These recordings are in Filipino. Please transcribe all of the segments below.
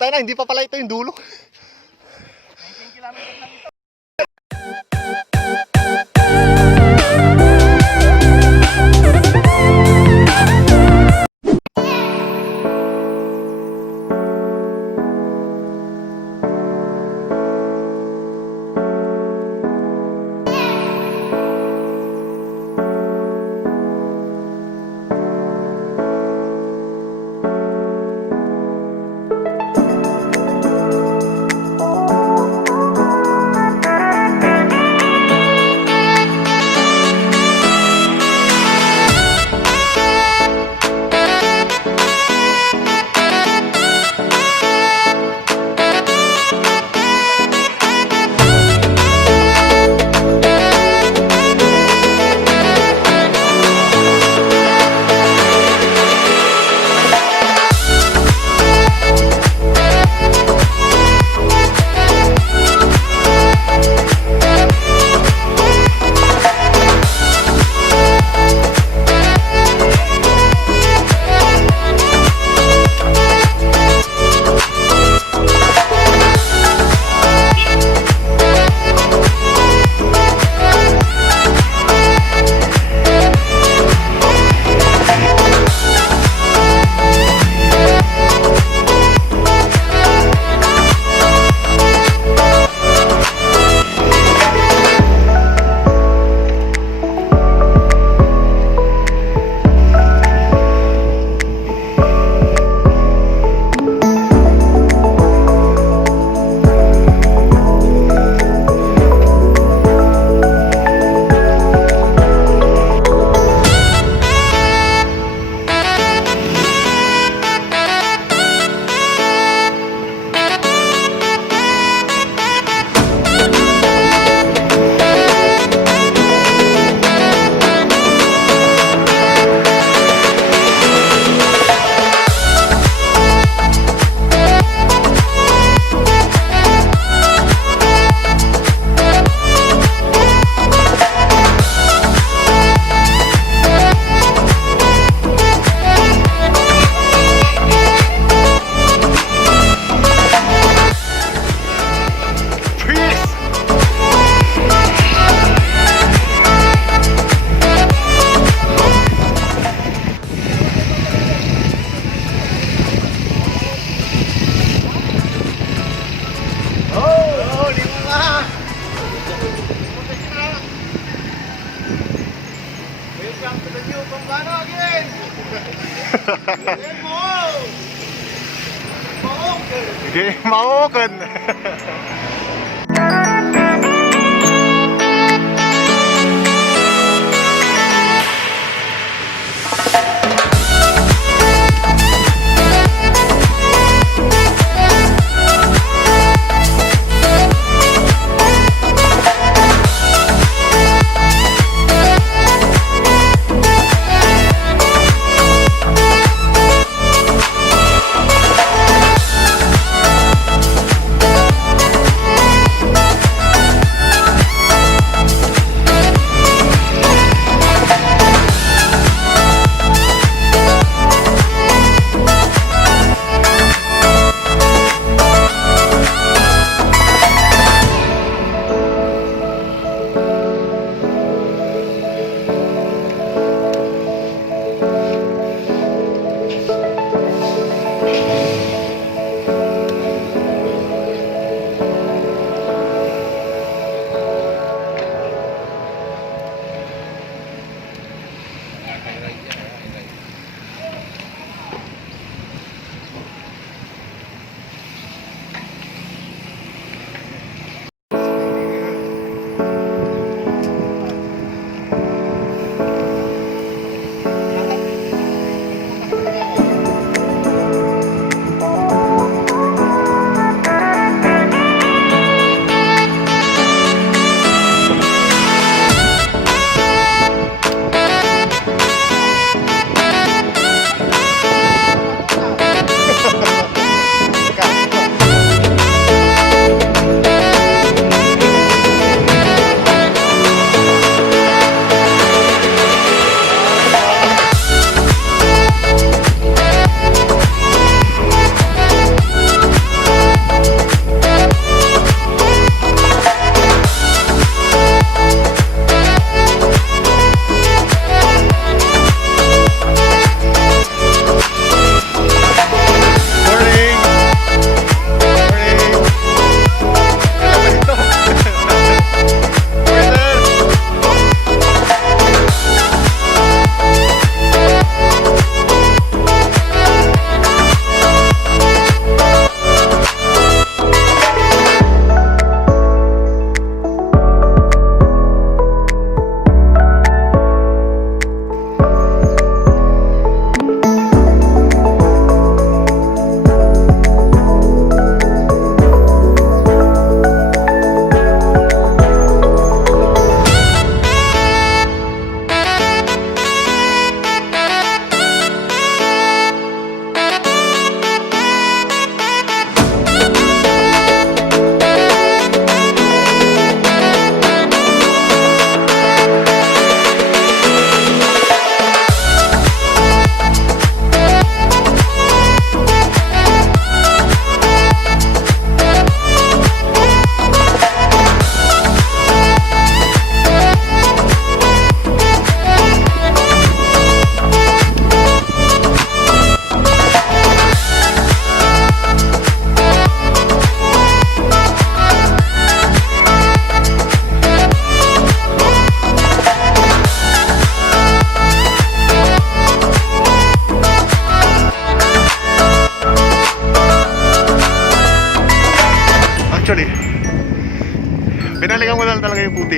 Patay na, hindi pa pala ito yung dulo. 19 kilometers lang ito. Game Ma-A-OKEN.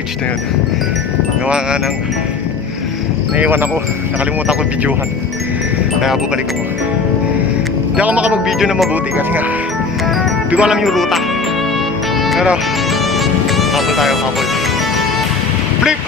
stage na yun. Gawa nga ng naiwan ako, nakalimutan ko videohan. Kaya bumalik ako. Hindi ako makapag-video na mabuti kasi nga hindi ko alam yung ruta. Pero habol tayo, habol. Flip!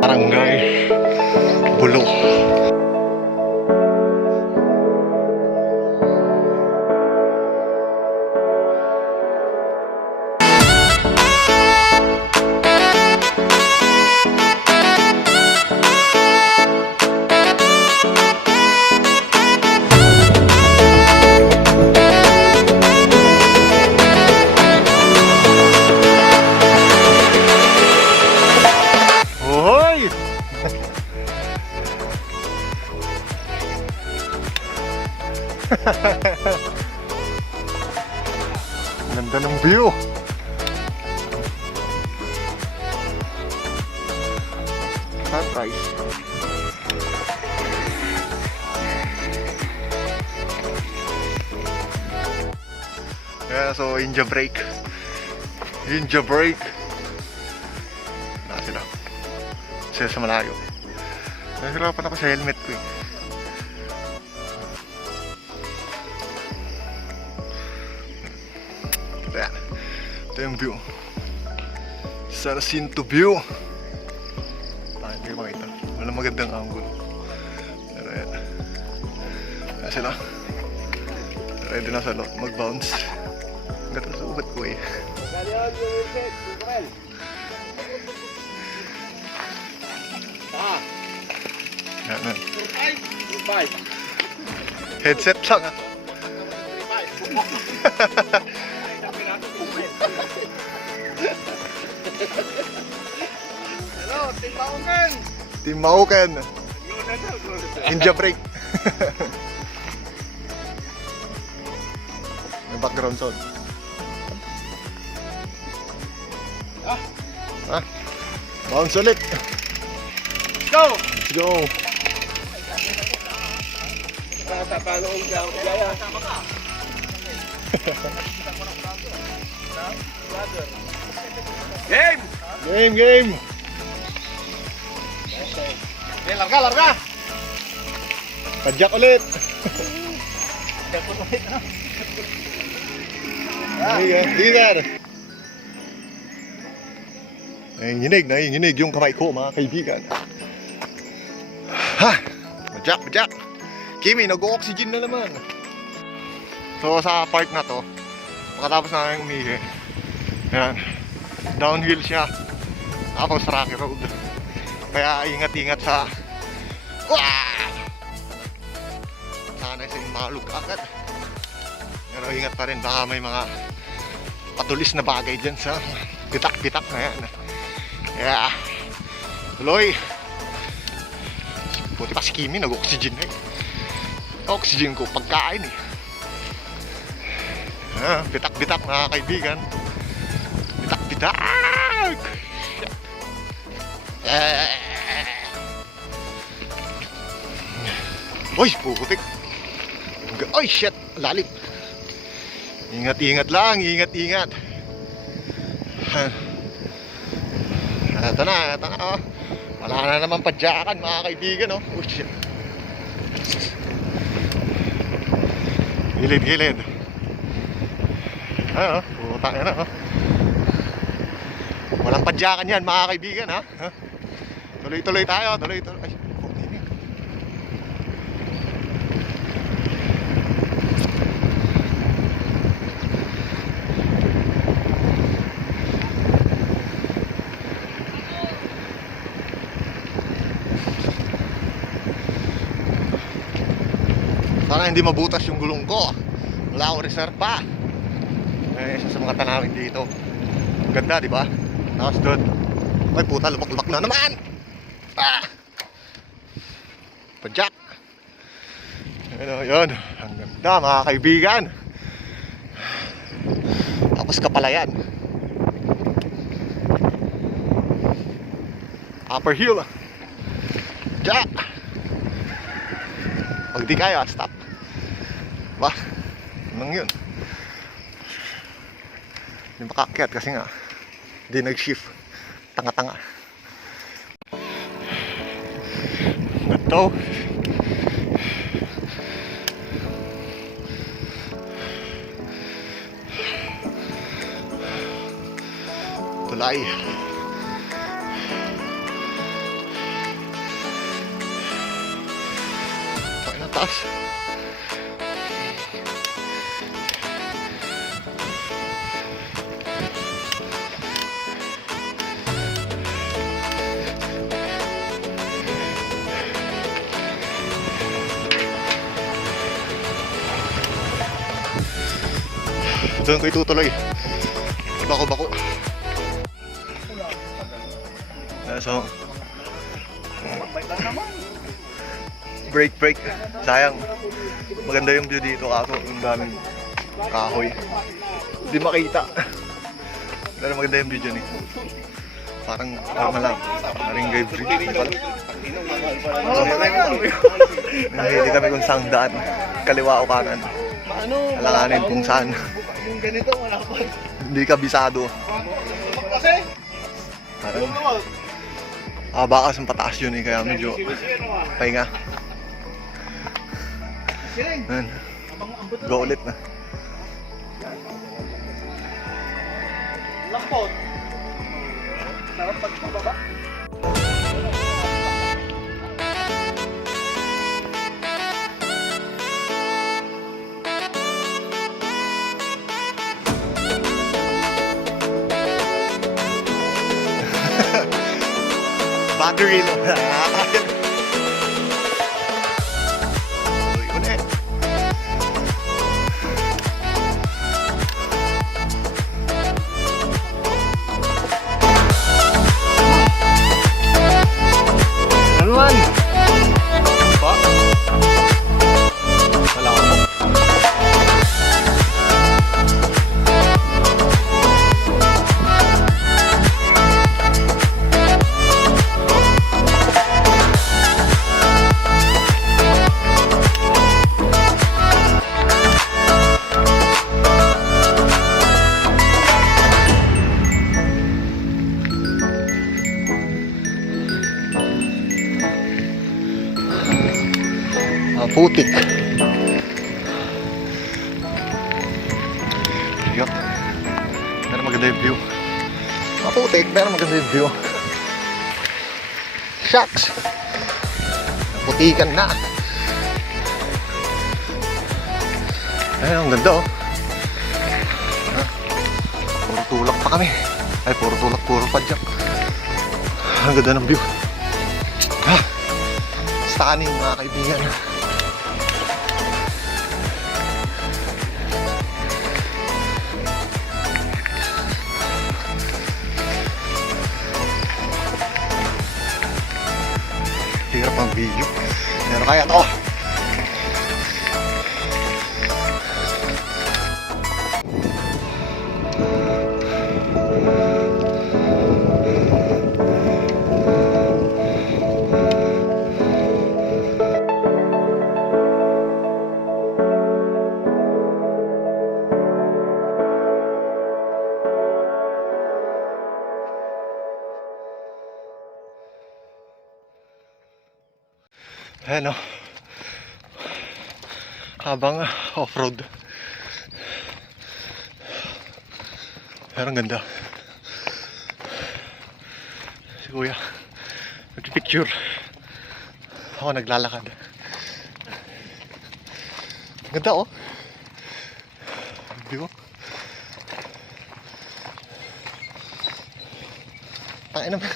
Barangay Bulo. Ganda ng view. Sunrise. Yeah, so India break. India break. Na sila. Sila sa malayo. Nahirapan ako sa helmet ko eh. Ayan. Ito yung view. Saracinto view. Hindi ko makita. Walang magandang angle. Pero ayan. Ayan sila. Ready na sa lot. Mag-bounce. Ang ganda sa ubat ko eh. Ayan. Headset lang ah. Hello, Team Ma-A-OKEN! Team Ma-A-OKEN! Ninja break! May background sound. Ah? Bounce ulit! Let's go! Let's go! Sa panong gaya. Game! Game! Game! Okay, larga! Padyak ulit! Sige sir! Nanginginig yung kamay ko mga kaibigan. Ha! Padyak! Kimi, nag-o-oxygen na naman. So sa part na to, pagkatapos na umihi, yan, downhill siya, tapos rocky road. Kaya ingat-ingat sa sana sa malug agad. Pero ingat pa rin, baka may mga patulis na bagay dyan sa bitak-bitak na yan. Kaya tuloy. Buti pa si Kimi, nag-oxygen na eh. Oxygen ko pagkain eh. Bitak-bitak mga kaibigan. Bitak-bitak! Uy, puputik. Ay, shit, lalim. Ingat-ingat lang, ingat-ingat. Ito na oh. Wala na naman padyakan mga kaibigan oh. Oh shit. Gilid. Ano, puta na oh. Walang padyakan yan mga kaibigan ha. Tuloy-tuloy tayo, tuloy-tuloy. Ay, Para hindi mabutas yung gulong ko. Wala akong reserva. Isa sa mga tanawin dito. Ganda, di ba? Tapos doon. Ay puta, lubak-lubak na naman. Padyak. Yun. Ang ganda, mga kaibigan. Tapos Kapalayan. Upper hill. Jack. Pag di kaya, stop. Bah, anong yun? Hindi makakyat kasi nga di nag-shift. Tanga-tanga. Ito. Tulay. Taas. Doon ko itutuloy. Bako-bako. So, break. Sayang. Maganda yung view dito kaso yung daming kahoy. Hindi makita. Pero maganda yung view dyan eh. Parang normal lang. Naringgay bridge. Hindi kami kung saan daan. Kaliwa o kanan. Alanganin kung saan. Yung ganito, wala pa. Hindi kabisado. Kasi? Parang bakas ang pataas yun eh. Kaya medyo pahinga. Ayan. Go ulit na. Lampot. Sarap pagpababa. Battery no. Ulit. Anuan? Ba? Wala ako. Putik. Yun. Pero maganda yung view. Maputik, pero maganda yung view. Shucks. Naputikan na. Ay, ang ganda oh. Puro tulak pa kami. Ay, puro tulak, puro padyak. Ang ganda ng view. Stunning mga kaibigan. Hirap ang video. Pero kaya to. Ayan o. Habang off-road. Pero ang ganda. Si Kuya nagpipicture. Ako naglalakad. Ganda oh. View. Tain naman.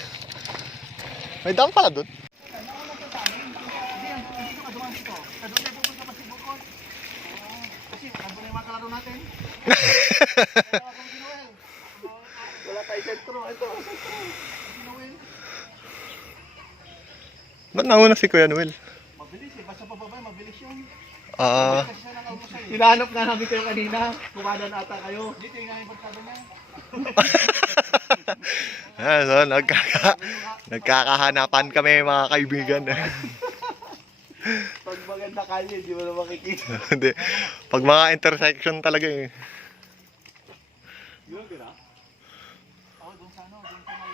May dam pala doon. kalaro natin. Wala tayo sentro. Ito, sentro. Noel. Ba't nauna si Kuya Noel? Mabilis eh. Basta pababa, mabilis yun. Ah, Hinahanap nga namin kayo kanina. Kumanan ata kayo. Dito yung namin pagkaba niya. so, nagkakahanapan kami mga kaibigan. Pag maganda kalye, di mo na makikita. Hindi. Pag mga intersection talaga eh. Yun, di na? Oo, doon sa ano, doon sa may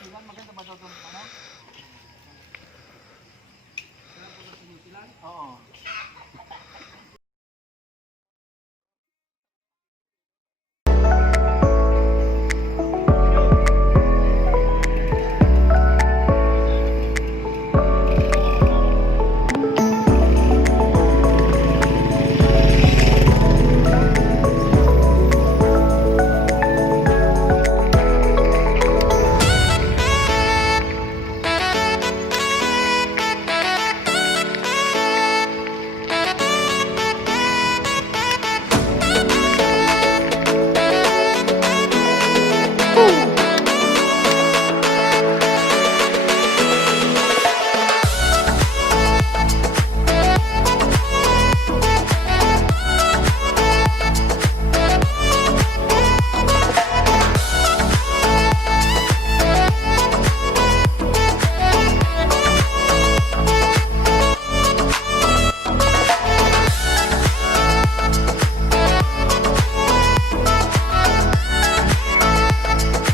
silang. Maganda ba doon ano? Oo.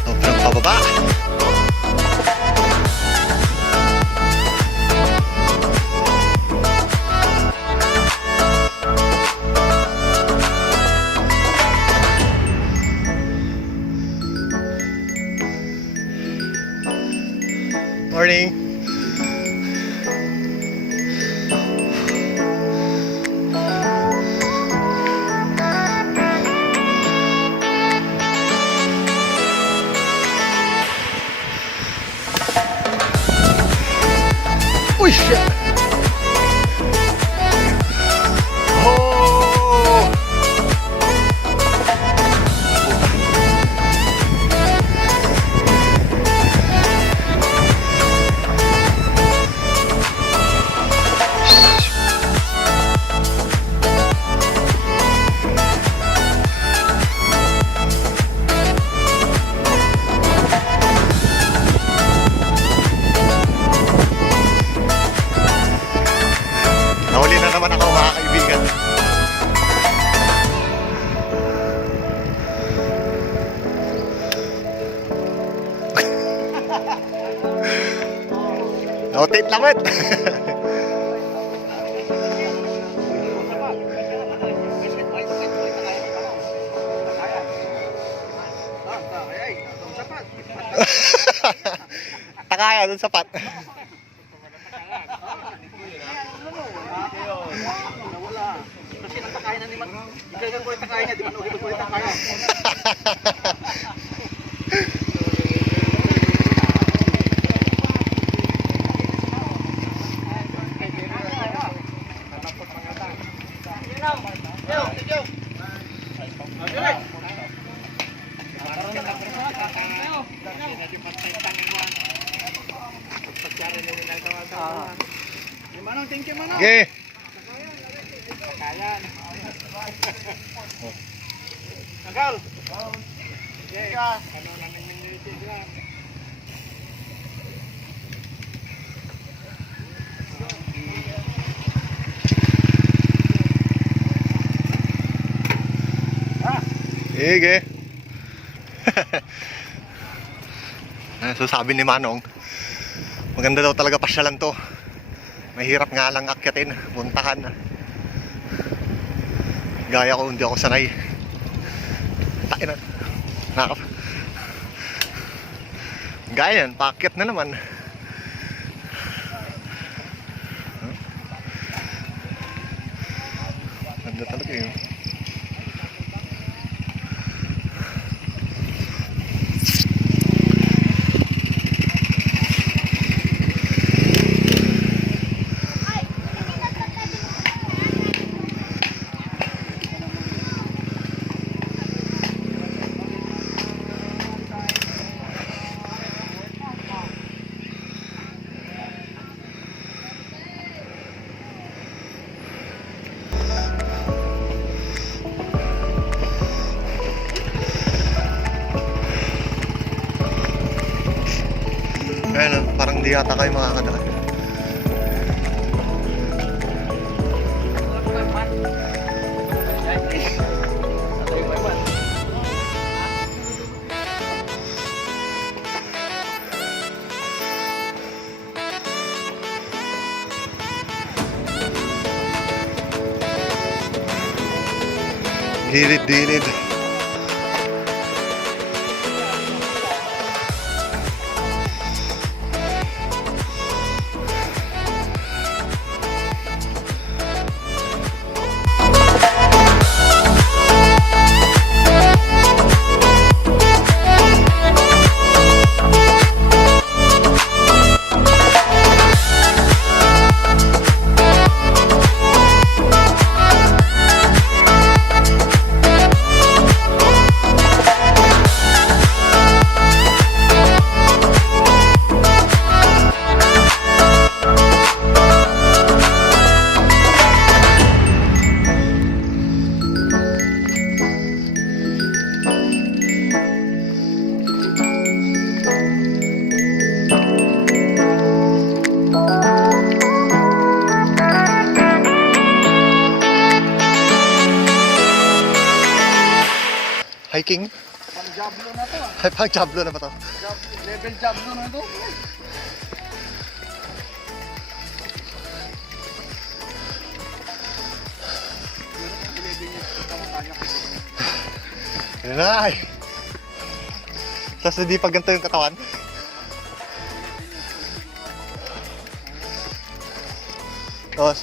Sobrang pababa. Morning. Uy, shit! Oh! Nahuli na naman ako mga kaibigan. Notate lang it. Takaya dun sapat. Nawala. Kasi nagtakayan na ni Mag... Ikaw ko yung takayan niya, di ba nahulipot ko yung takayan? Manong, thank you, Manong. Okay. Kakayan. Angkal. Okay. Ano lang ng minute lang. Sige. So sabi ni Manong, maganda daw talaga pasyalan to. Mahirap nga lang akyatin, puntahan. Gaya ko, hindi ako sanay. Tain na. Gaya yan, paakyat na naman. Ganda talaga yun. Ayun, parang di yata kayo makakadaan. Gilid-gilid. Hiking? Pang jablo na to. Ay, pang jablo na ba to? Level jablo na to. Yun na ay. Tapos hindi pa ganito yung katawan. Tapos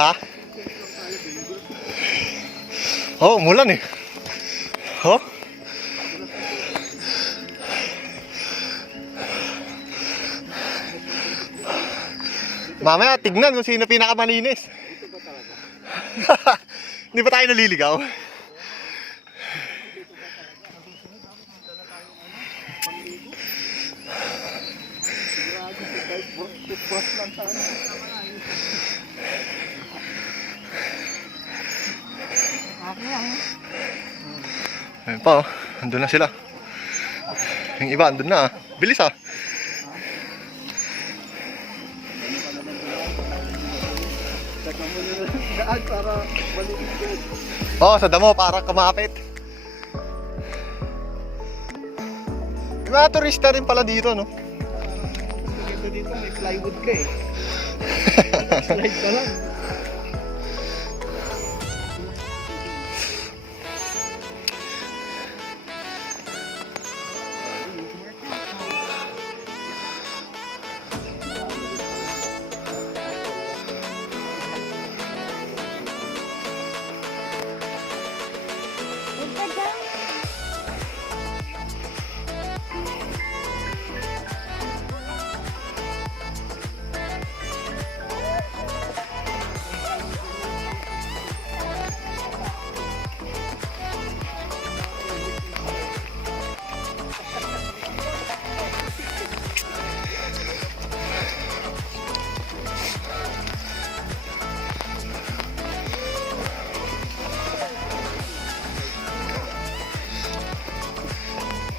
ha? Oh, umulan eh. Oh? Mamaya, tignan kung sino pinakamalinis. Hindi ba tayo naliligaw? Ayun pa oh, andun na sila. Yung iba andun na ah. Bilis ah. Daan para maliligod. Oo, sa damo para kumapit. May mga turista rin pala dito, no? Dito may plywood ka eh. Slide ka lang.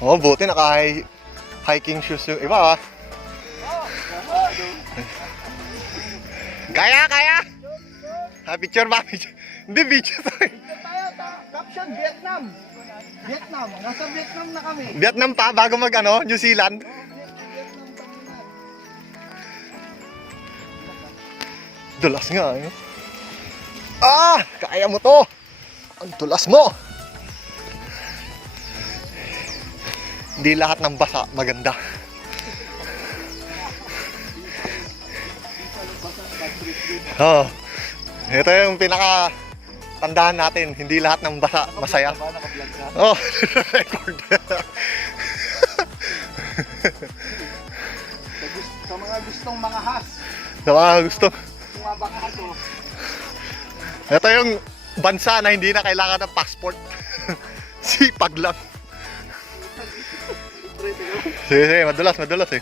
Oh, buti naka-hiking shoes yung iba ah. Kaya! Ha, picture ba? Hindi, video to eh. Tayo, caption Vietnam. Vietnam, nasa Vietnam na kami. Vietnam pa, bago mag New Zealand. Dulas nga eh. Ah! Kaya mo to! Ang dulas mo! Hindi lahat ng basa maganda. Oh, ito yung pinaka tandaan natin. Hindi lahat ng basa masaya. Oh, record. Sa mga gustong mga has. Sa mga gusto. Mga baka haso. Ito yung bansa na hindi na kailangan ng passport. Sipag lang. Sige, sige, madulas, madulas eh.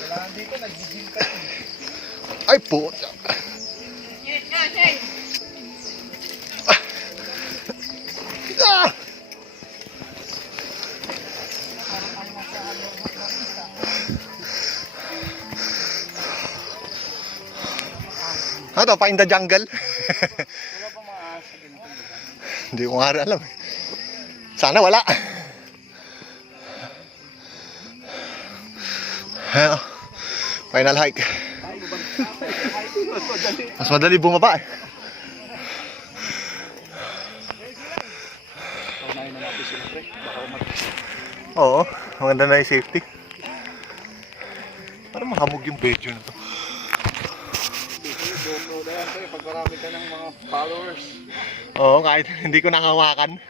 Kailangan dito, nag-gym ka. Ay po. Ah! Ano to, pa in the jungle? Wala pang maas sa ganito. Hindi ko nga rin alam. Sana wala. Ano? Final hike. Mas madali bumaba eh. Paunahin na natin sila, pre. Baka umatis. Oo, maganda na yung safety. Parang mahamog yung video na to. GoPro na yan, pre. Pag marami ka ng mga followers. Oo, kahit hindi ko nakawakan.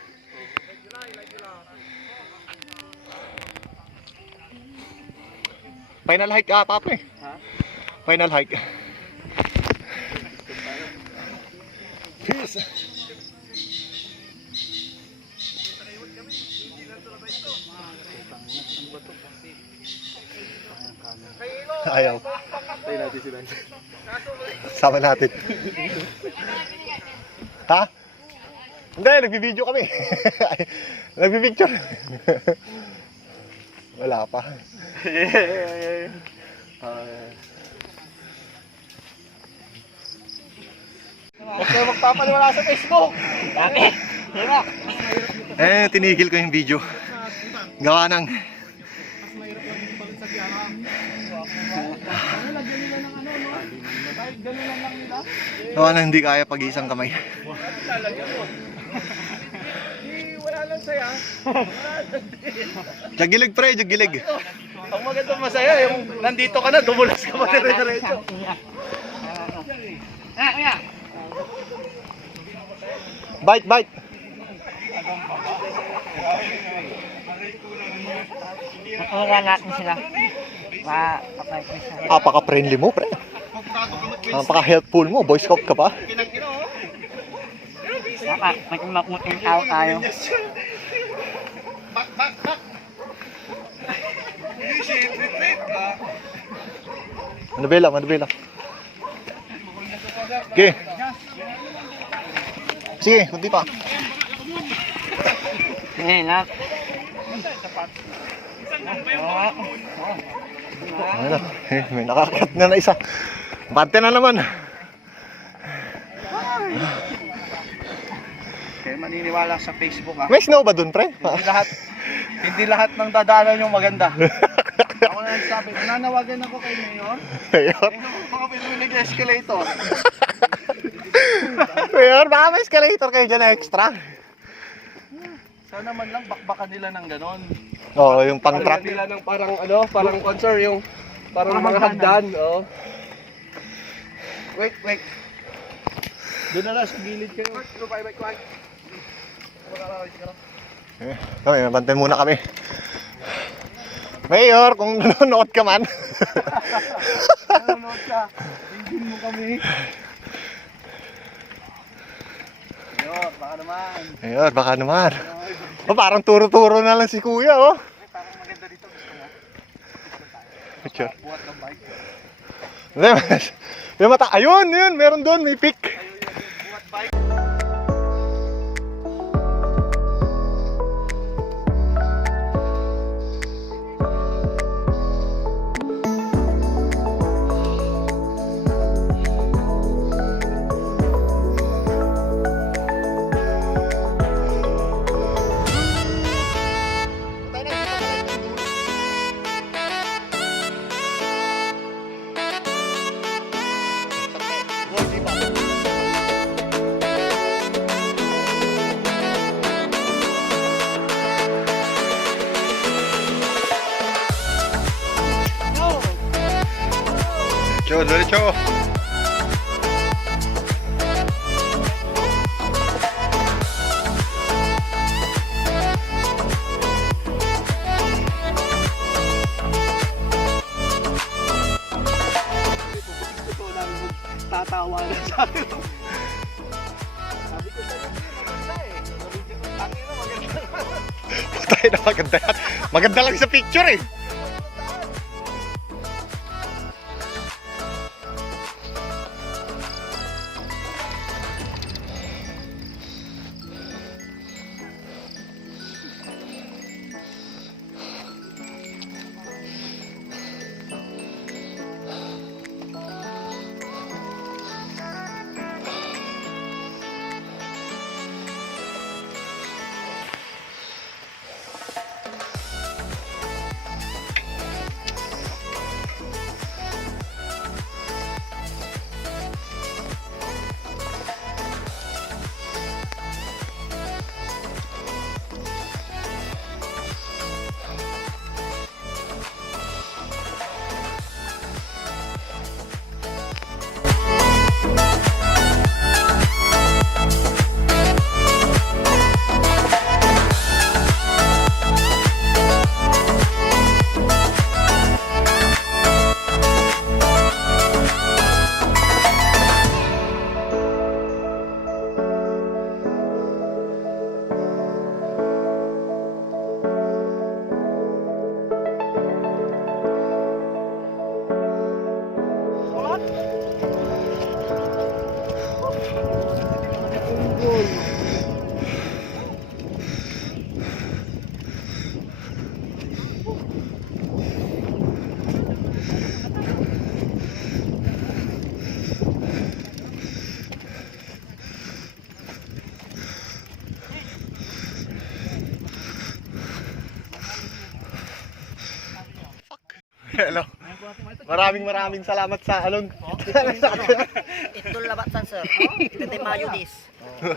Final hike ata to eh. Ha? Final hike. Peace. Ayaw. Tayo natin sila. Sama natin. Ha? Hindi, nagbibideo kami. Nagbibicture. Wala pa. Huwag kayo magpapaniwala sa Facebook. Dami. Hirap. Eh, tinigil ko yung video. Gawa ng... Gawa ng hindi kaya pag-isang kamay. Wala lang saya. Jagilig pre, jagilig. Ang maganda masaya, yung nandito ka na, dumulas ka pa dire-diretso. Bite, bite. Wala natin sila. Mapapayag ko sila. Apaka-friendly mo, pre. Apaka-helpful mo. Boy Scout ka pa. Maging mabuting tao tayo. Ano bilang, ano bilang? Okay. Sige, kunti pa. Ayan. Ano? May nakakat na isa. Bante na naman. Kaya maniniwala sa Facebook ha. May snow ba dun, pre? Hindi lahat ng dadaanan yung maganda. Ako na nagsabi, nananawagan ako kay Mayor. Mayor? Baka may nag-escalator. Mayor, baka may escalator kayo dyan na extra. Sana man lang bakbakan nila ng ganon. Oo, yung pang-truck. Nila ng parang ano, parang concert yung parang mga hagdan, oh. Wait. Doon na lang sa gilid kayo. Bye. Okay, bantay muna kami. Mayor, kung nanonood ka man. Nanonood ka. Tingin mo kami. Mayor, baka naman. Mayor, baka naman. Oh, parang turo-turo na lang si kuya, oh. Parang maganda dito, gusto mo? Picture. Buhat ng bike. May mata. Ayun, meron doon, may pick. Buhat bike. Diretso. Tatawa na sa akin. na maganda yan. Maganda lang sa picture eh. Hello. Maraming salamat sa along. Ito labatan sir. Ito din mayonnaise.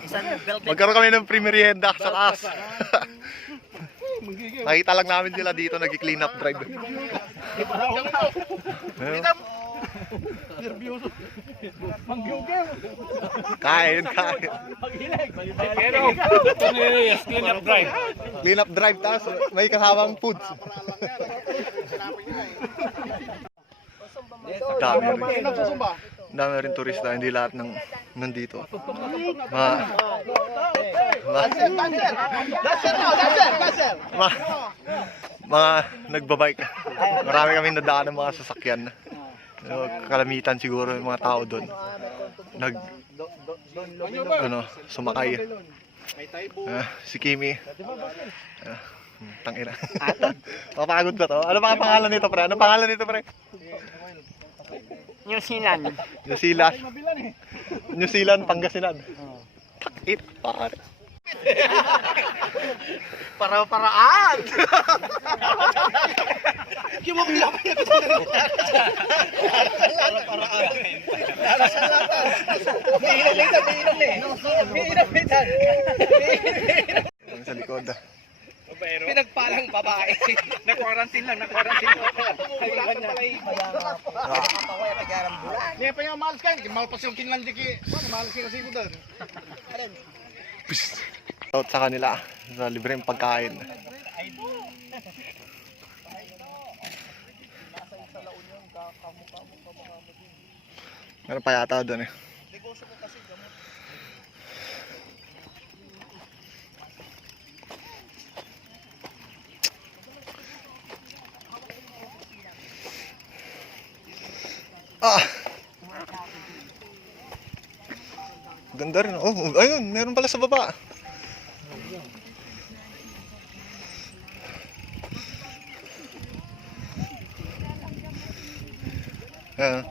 Isang velvet. Magkaroon kami ng pre-merienda sa taas. Nakita lang namin sila dito nag-clean up drive. Kain. Clean up drive. Clean up drive taas may kasamang foods. Dami rin turista, hindi lahat ng nandito. Mga nagbabike. Marami kami nadaan ng mga sasakyan. Kalamitan siguro yung mga tao doon. Sumakay. Si Kimi. Tangina. Mapagod ba to? Ano ba ang pangalan nito, pre? Ano pangalan nito, pre? New Zealand. New Zealand, Pangasinan. Takit, pare. Para-paraan! Sa likod. Pinagpalang babae. Na-quarantine lang. Hayuan niya. Hindi pa yung malas ka. Malpas yung kinlandi ki. Malas ka kasi ko doon. Out sa kanila sa libreng pagkain. Meron pa yata doon eh. Ganda rin. Oh, ayun, meron pala sa baba.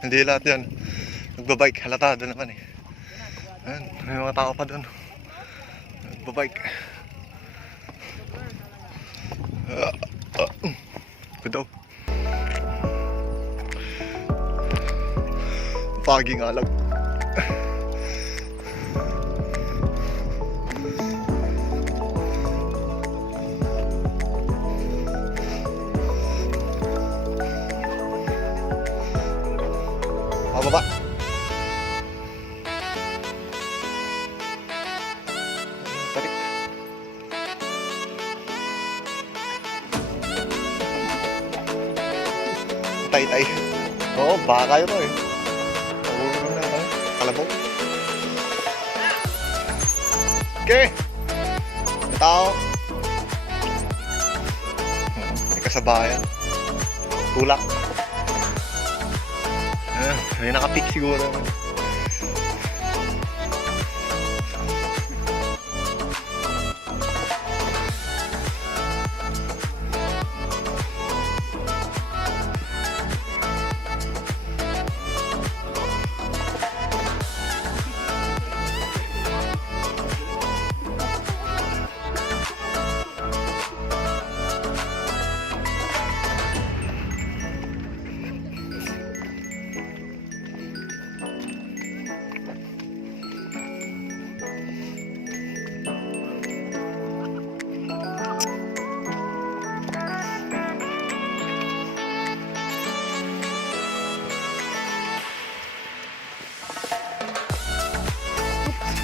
Hindi lahat yan nagbabike, halata doon naman eh. Ayan, may mga tao pa doon nagbabike. Good daw. Foggy nga lang. Pababa. Tarik. Tay-tay. Oo, baka yun eh. Pagulong na lang. Kalabaw. Okay. Tao. sa bayan. Tulak. May nakapik siguro.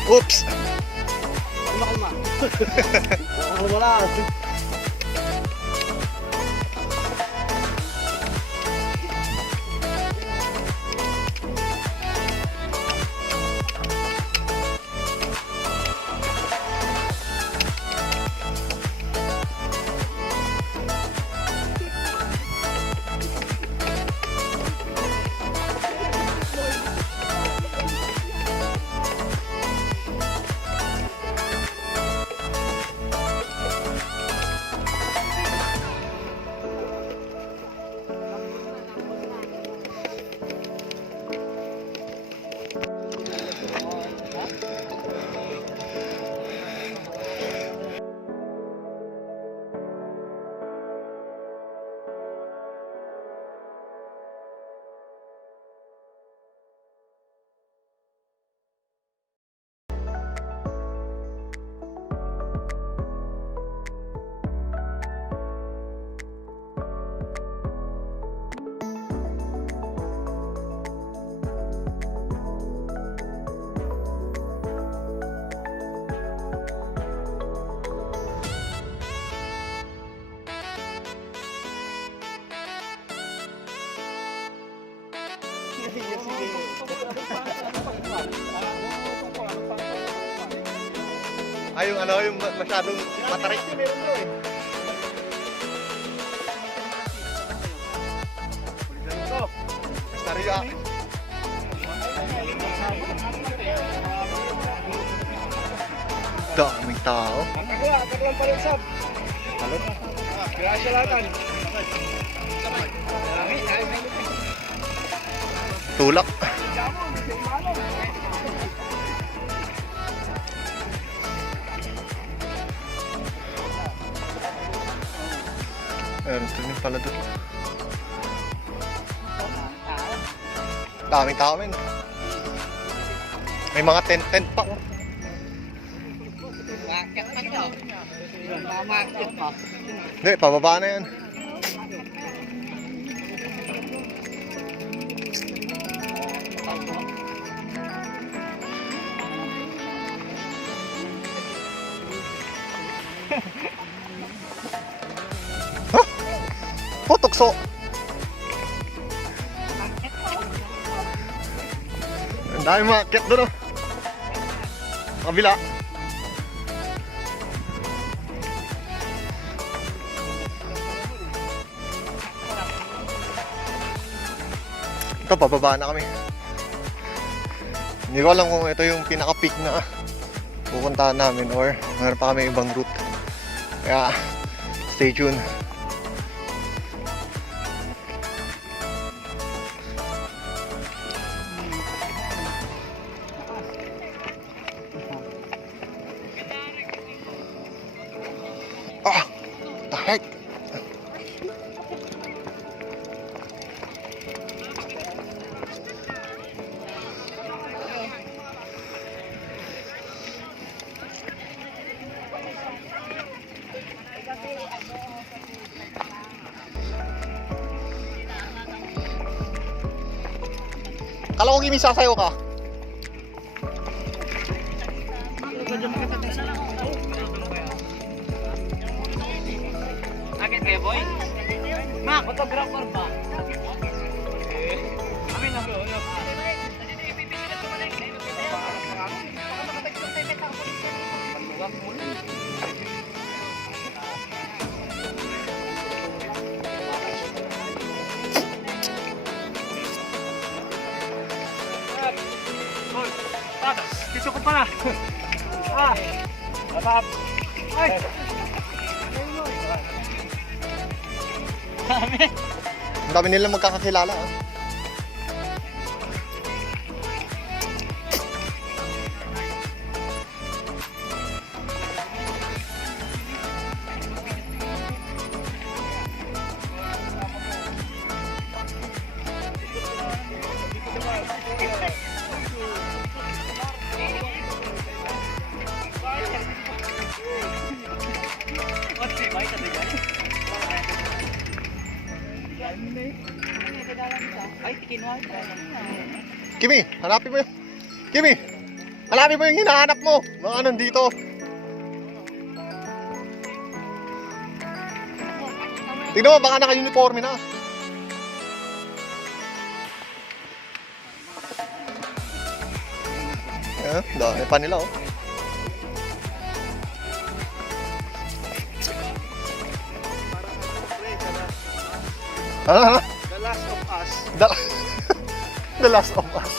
Oops! Kalma. Wala. Ay, yung ano, yung masyadong matarik. Meron doon eh. Basta rin yung akin. Daming tao. Taglan pa rin, Sab. Talot. Grasya latan. Tulak. Meron din pala doon. Daming tao, men. May mga tent pa. Oh. Bakit pa nyo? Mamakit pa. Hindi, pababa na yan. Huh? Oh, tukso. Ang dami maakyat doon, oh. Kabila. Ito, pababa na kami. Hindi ko alam kung ito yung pinaka-peak na pupuntahan namin or meron pa kami ibang route. Kaya, stay tuned. Ah! What the heck? Kala ko Kimi sasayaw ka. Bakit kayo, boy? Ma, photographer ba? Amin lang yun. gusto ko pala. Atap. Ay! Ang dami nilang magkakakilala ah. Ay, kinuha. Kimi, hanapin mo yung... Kimi, hanapin mo yung hinahanap mo. Mga nandito. Tignan mo, baka naka-uniforme na. Dami pa nila oh. Ha? The Last of Us. The Last of Us.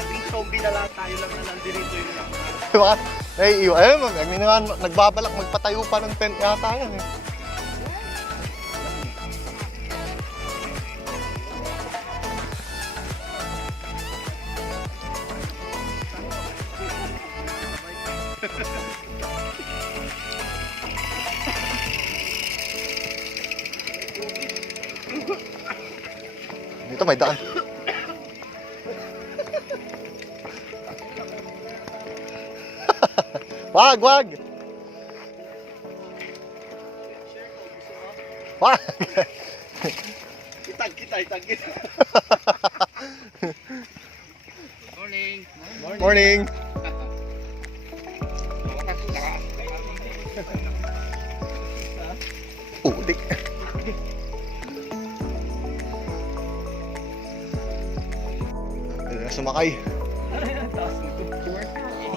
Naging zombie na lahat tayo lang na nandito yung lang. Diba? Naiiwa. Ayun, nagbabalak magpatayo pa ng tent yata yan eh. Dito may daan. Wag, wag. Wag. Itag kita. Morning. Morning. Ulik. Sumakay.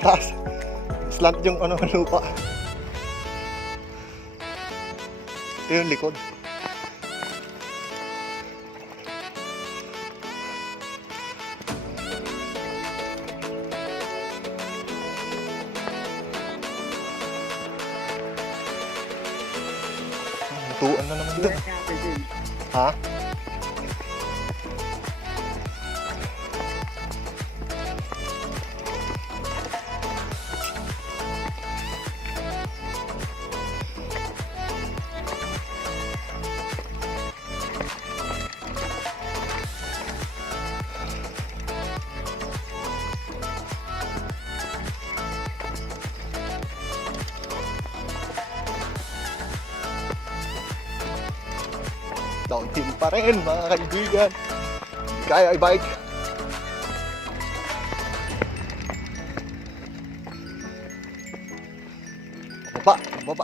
Taas. Slant yung ano, lupa. Ito yung likod. Tuan na naman doon. Ha? Downhill pa rin mga kaibigan. Kaya i-bike. Baba.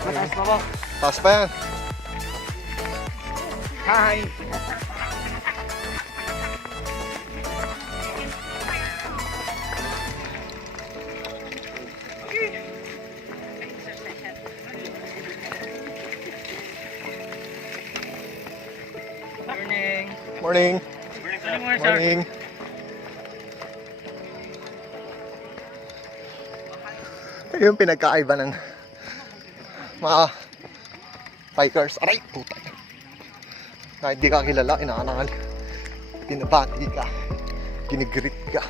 Mataas pa ba? Taas pa yan. Hi! Morning. Morning, Morning. Ito yung pinagkaiba ng mga bikers. Aray! Puta. Kahit di ka kilala, inaanangal. Pinabati ka. Ginigreet ka.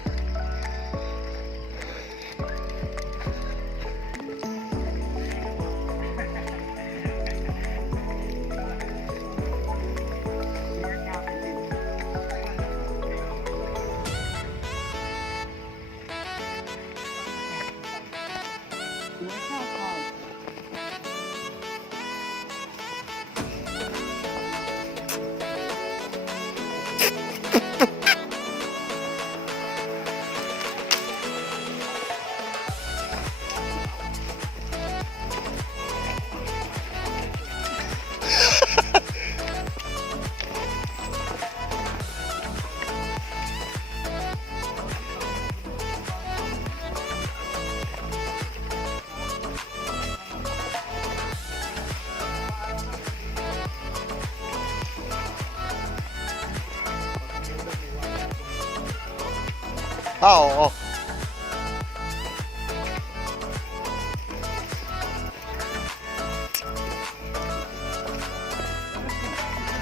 Oo.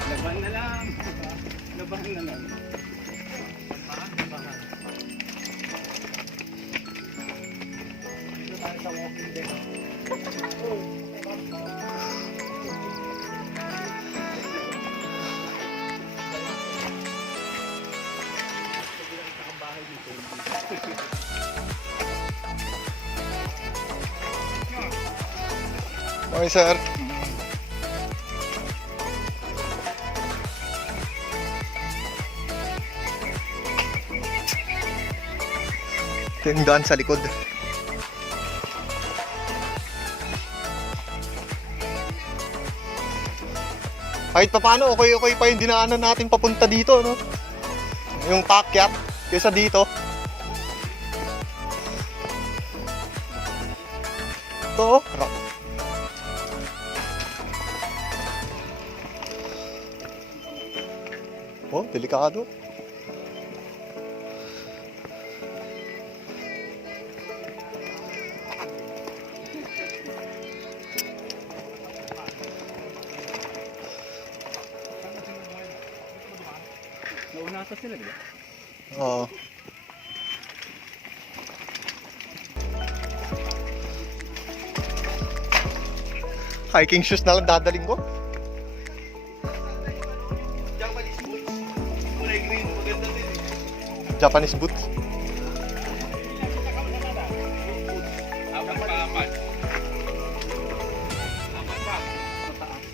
Laban na lang. Laban na lang. Dito tayo sa walking deck. Okay, sir. Ito yung daan sa likod. Kahit pa paano, okay pa yung dinaanan natin papunta dito, no? Yung pakyat, kaysa dito. Ito, oh, delikado. Nauna ata sila, di ba? Oo. Hiking shoes na lang dadaling ko. Japanese boots. Kulay green, maganda din eh. Japanese boots. Apat pa, apat. Apat pa. Mataas.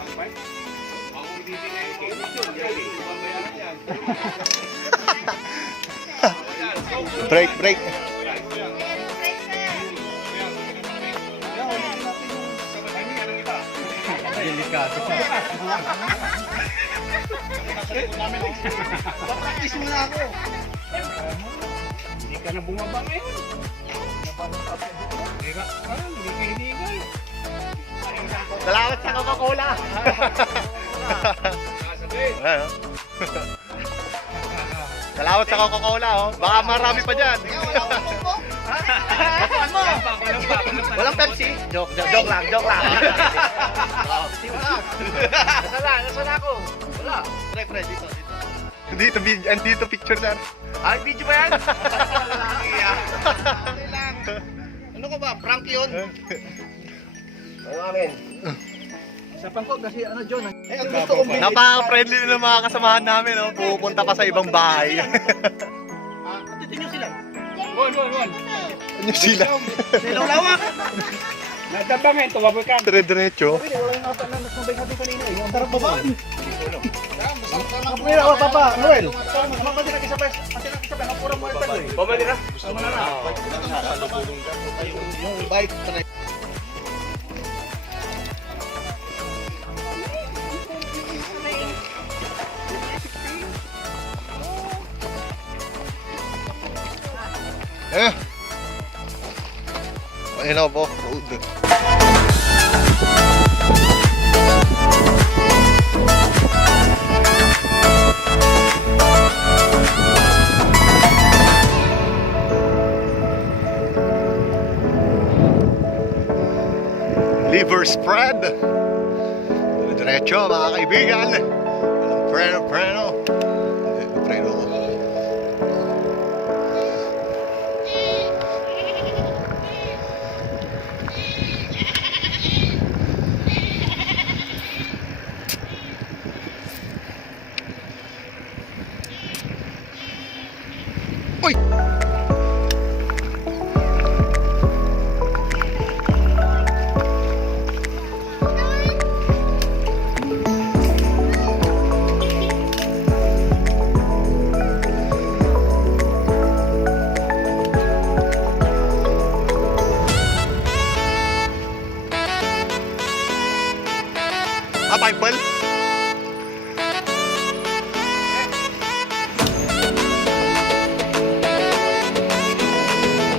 Apat? Ako ibibigay ko. Babayaran yan. Break. Delikado. Papractice mo na ako. Hindi ka na bumaba ngayon. Hindi ka hinigal. Salamat sa Coca-Cola. Ano? Salamat sa Coca-Cola, oh. Baka marami pa dyan. Batuan mo! Walang Pepsi? Joke lang. Nasaan ako? Wala. Pre, dito. Dito picture na. Ay, video ba yan? Ano ko ba? Prank yun? Ano namin? Sa pangkot kasi ano John? Ang gusto kong bilhin. Napaka-friendly na ng mga kasamahan namin, oh. Pupunta pa sa ibang bahay. Atitin nyo sila. One. Ano sila? Silang lawak. Nagtabangin, tumabay ka. Dire-diretso. Wala yung nasa na nasabay natin kanina eh. Ang sarap babaan. Kapira ka, Papa. Noel. Naman kasi nakisabay, napura mo ito eh. Bumali na. Tama na na. Yung bike. Ayun ako po. Road. Liver spread. Diretso mga kaibigan. Walang preno. Preno ko. Uy! Bible?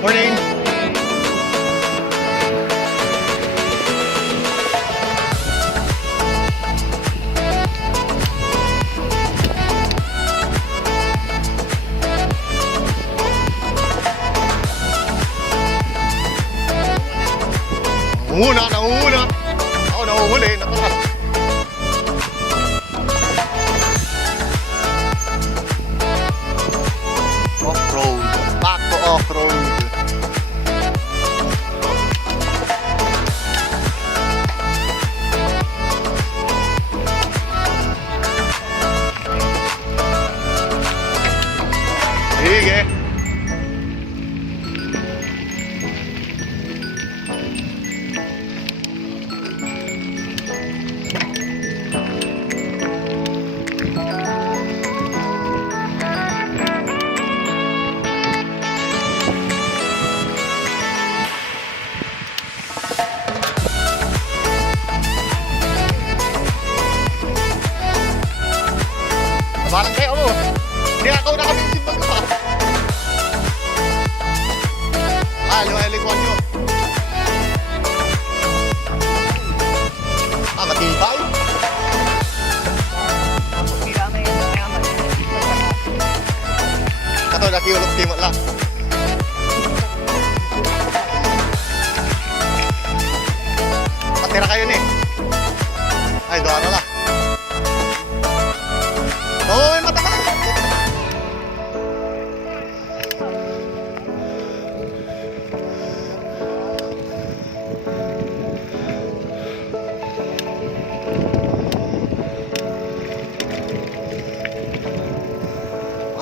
Morning! Nangunguna. Ako nahuhuli, natural. Off-road. Back to off-road. Sige. Parang kayo mo. Hindi ako na kami simbag ka pa. Lumayalikwan nyo. Matibay. Kato, nakiulog timot lang. Patira kayo ni. Ay, doon na lang. Oh, may mata ka.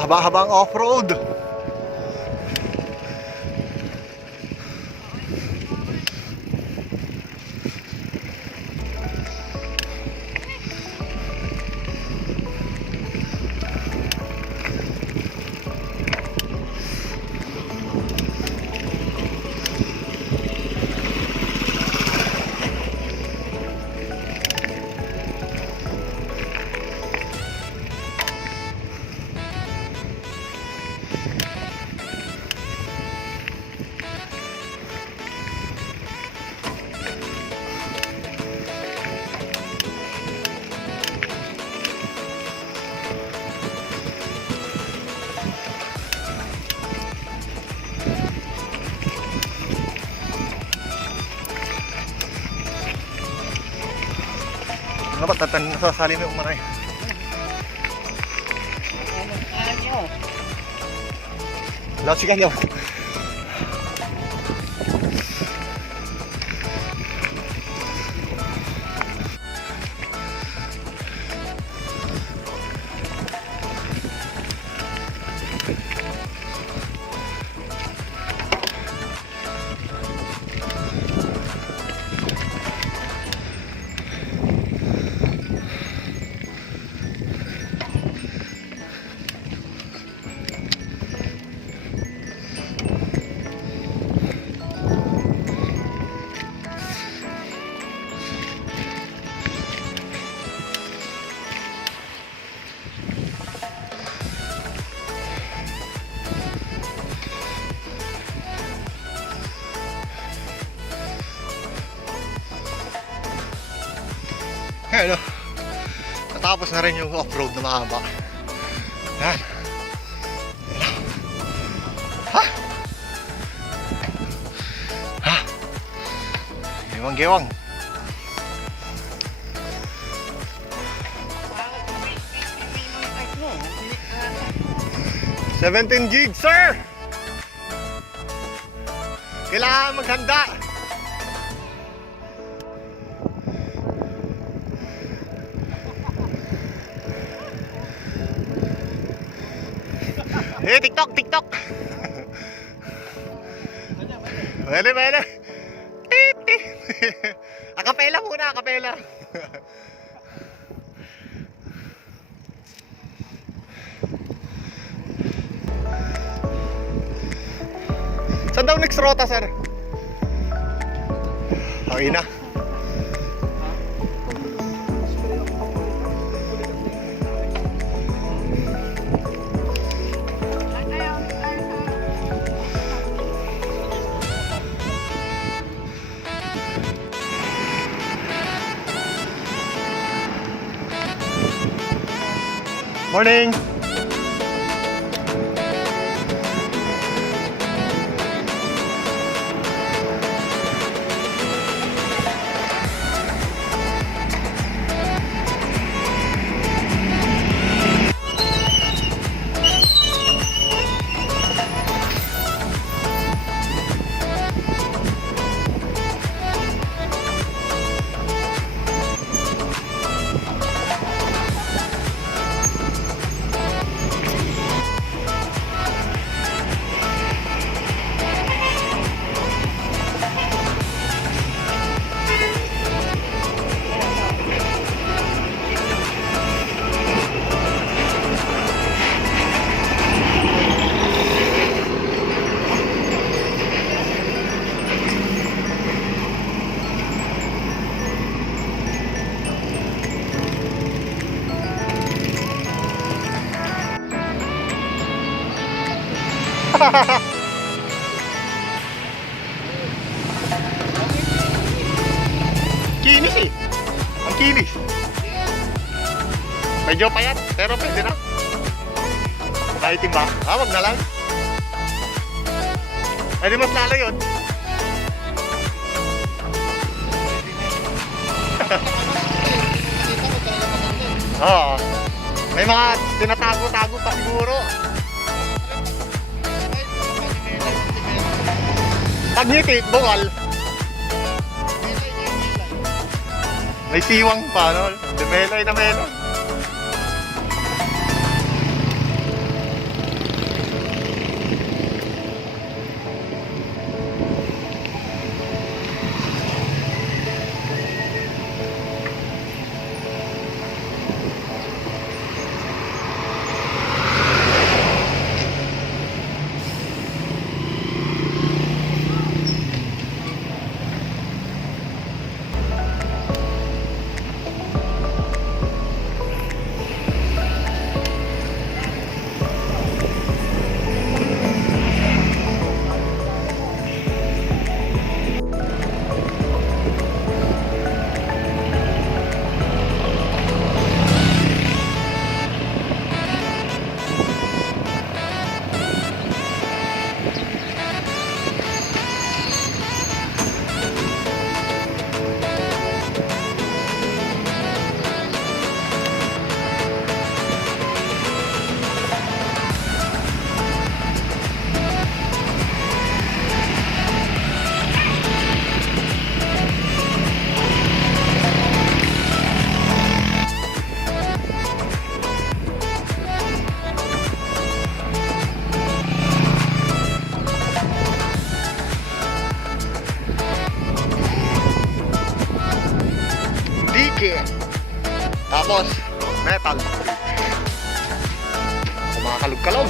Haba-habang off-road. Dapat tatan sasali mo umaray. Lasikan niyo. Ayan o. Natapos na rin yung off-road na mahaba. Ayan. Ha? Ha? Gewang-gewang. $17 gigs, sir! Kailangan maghanda. TikTok. Pwede. Akapela muna, akapela. Saan daw next rota, sir? Okay na. Morning! Kinis eh. Ang kinis. Medyo payat, pero pwede na. Kahit ba? Wag na lang. Ay, di mas lalo yun. Oo. May mga tinatago-tago pa siguro. Pag ngiti, bungal. May siwang pa, no? Demelay na melon. Tapos, metal. Kumakalog-kalog.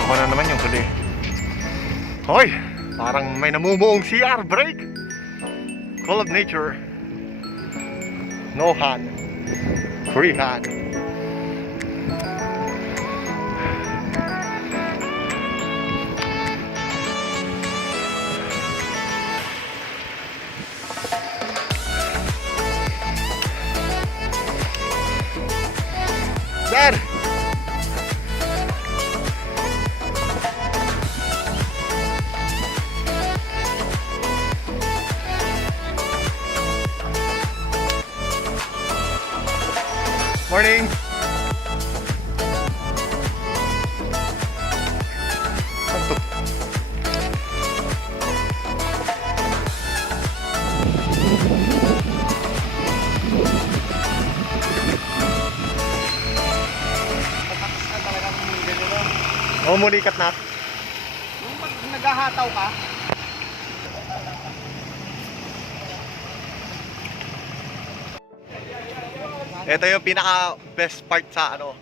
Ako na naman yung huli. Hoy! Parang may namumuong CR brake. Full of nature. No hand. Free hand. Sir! Morning! Santo. Oh, mulikat na. Yung pag naghahataw ka, Ito yung pinaka best part sa ano,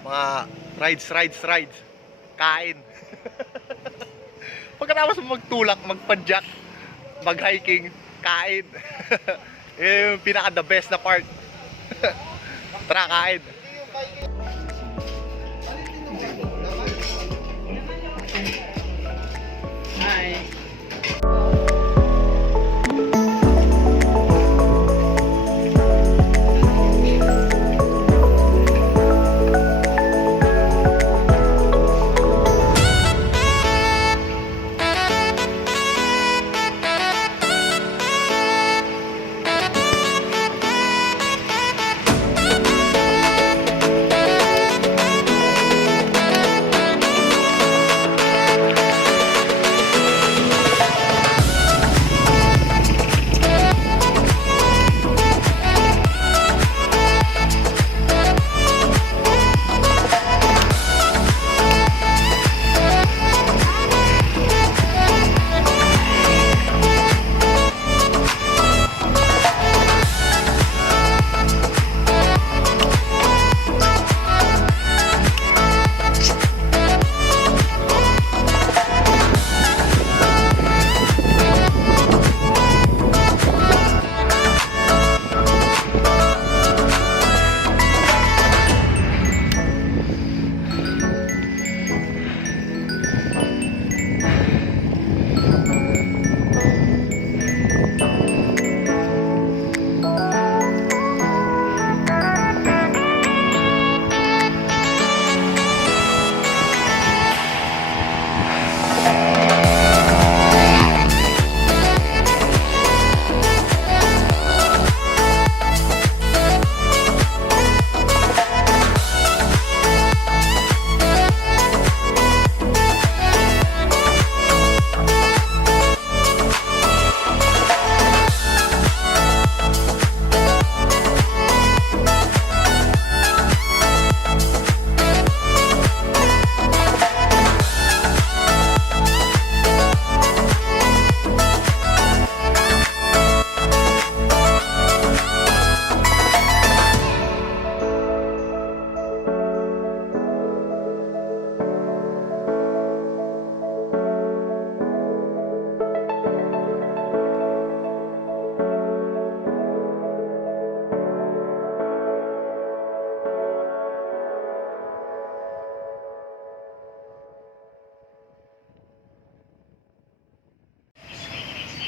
mga rides. Kain. Pagkatapos mo magtulak, magpadyak, mag-hiking, kain. Yun yung pinaka the best na part. Tara, kain. hi.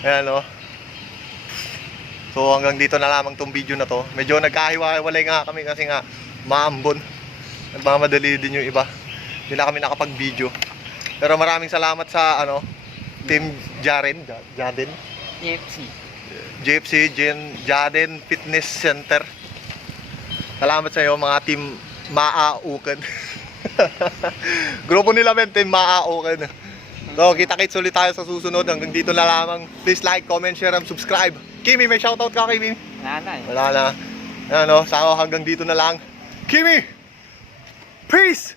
Ayan o. So hanggang dito na lamang tong video na to. Medyo nagkahiwa-hiwalay nga kami kasi nga maambon. Nagmamadali din yung iba. Hindi na kami nakapag-video. Pero maraming salamat sa Team Jaden Jaden Fitness Center. Salamat sa iyo mga Team Ma-A-OKEN. Grupo nila men, Team Ma-A-OKEN. So kita-kits ulit tayo sa susunod. Hanggang dito na lamang. Please like, comment, share, and subscribe. Kimi, may shoutout ka Kimi? Wala na eh. Wala na. Ano, sa hanggang dito na lang. Kimi! Peace!